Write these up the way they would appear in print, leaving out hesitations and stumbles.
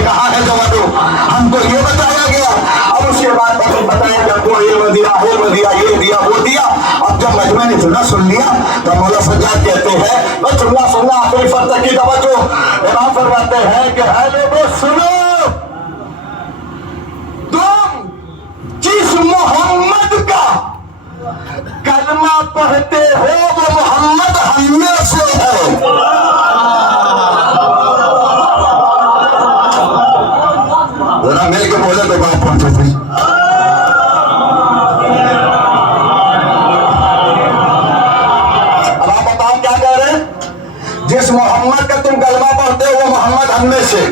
ये कहाँ है जवानो, हमको ये बताया गया। अब उसके बाद हमें बताया कि हमको इल्म दिया, ये दिया, वो दिया। अब जब मजमे ने सुन लिया तो मौला सज्जाद कहते हैं, बस सुनना आखिरी फर्ज तक की तवज्जो। इमाम फरमाते हैं कि है लोगों सुनो, तुम जिस मोहम्मद का कलमा पढ़ते हो वो मोहम्मद हम में से है। जरा मिल के बोले तो बात पहुंचे थी। अब आप बताओ क्या कह रहे हैं? जिस मोहम्मद का तुम कलमा पढ़ते हो वो मोहम्मद हम में से।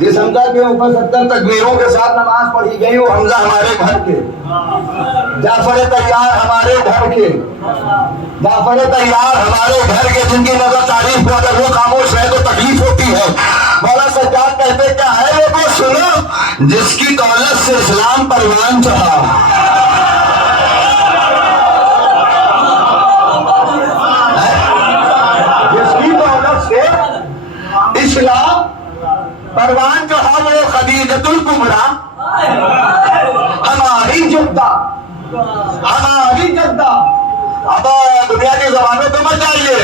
जिस हमजा के ऊपर 70 तकबीरों के साथ नमाज पढ़ी गई वो हमजा हमारे घर के, जाफर तैयार हमारे घर के, जाफर तैयार हमारे घर के, जिनकी नजर तारीफ को अगर वो खामोश रहे तो तकलीफ होती है। मौला सज्जाद कहते क्या है ये वो सुनो, जिसकी दौलत से इस्लाम परवान चढ़ा, जिसकी दौलत से इस्लाम परवान जो है वो खदीजतुल कुबरा हमारी जद्दा, हमारी जद्दा। अब दुनिया के जमाने तो मत जाइए,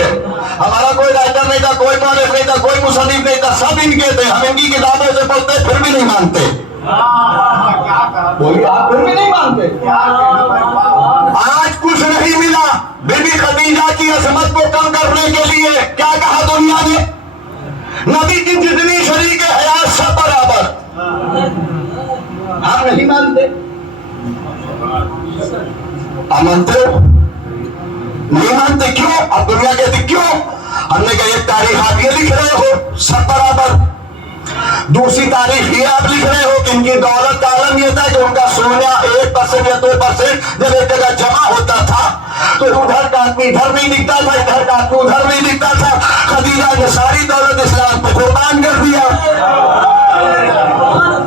हमारा कोई राइटर नहीं था, कोई मौलिक नहीं था, कोई मुसन्निफ नहीं था, सब इनके थे। हम इनकी किताबों से पढ़ते फिर भी नहीं मानते। बोलिए आप फिर भी नहीं मानते। आज कुछ नहीं मिला बीबी खदीजा की अजमत को कम करने के लिए। क्या कहा दुनिया ने? नबी की जितनी शरीक हयात सब बराबर। हम नहीं मानते। आप मानते हो? नहीं मानते क्यों? अब दुनिया कहती क्यों? हमने कहा एक तारीख आप ये लिख रहे हो सब बराबर, दूसरी तारीख ये आप लिख रहे हो कि इनकी दौलत का आलम ये था कि उनका सोना 1% या 2% जब एक जगह जमा होता था तो उधर का आदमी इधर नहीं दिखता था, इधर का आदमी उधर नहीं दिखता था। खदीजा ने सारी दौलत इस्लाम को कुर्बान कर दिया।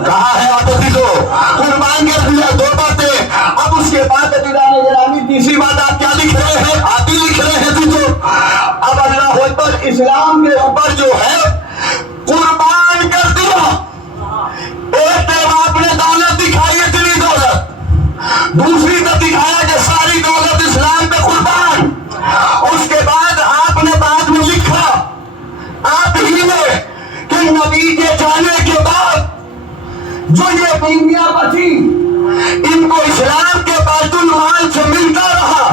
कहा है आपत्ति को? कुर्बान कर दिया। दो बातें। अब उसके बाद तीसरी बात आप क्या लिख रहे हैं? आप ही लिख रहे हैं तुझो। अब अल्लाह अकबर, इस्लाम के ऊपर जो है कुर्बान कर दिया। एक तरफ आपने दौलत दिखाई, इतनी दौलत, दूसरी तरफ दिखाया कि सारी दौलत इस्लाम पे कुर्बान। उसके बाद आपने बाद में लिखा आप ही ने कि नबी के जाने के बाद जो ये बीवियां बची इनको इस्लाम के बैतुल माल से मिलता रहा।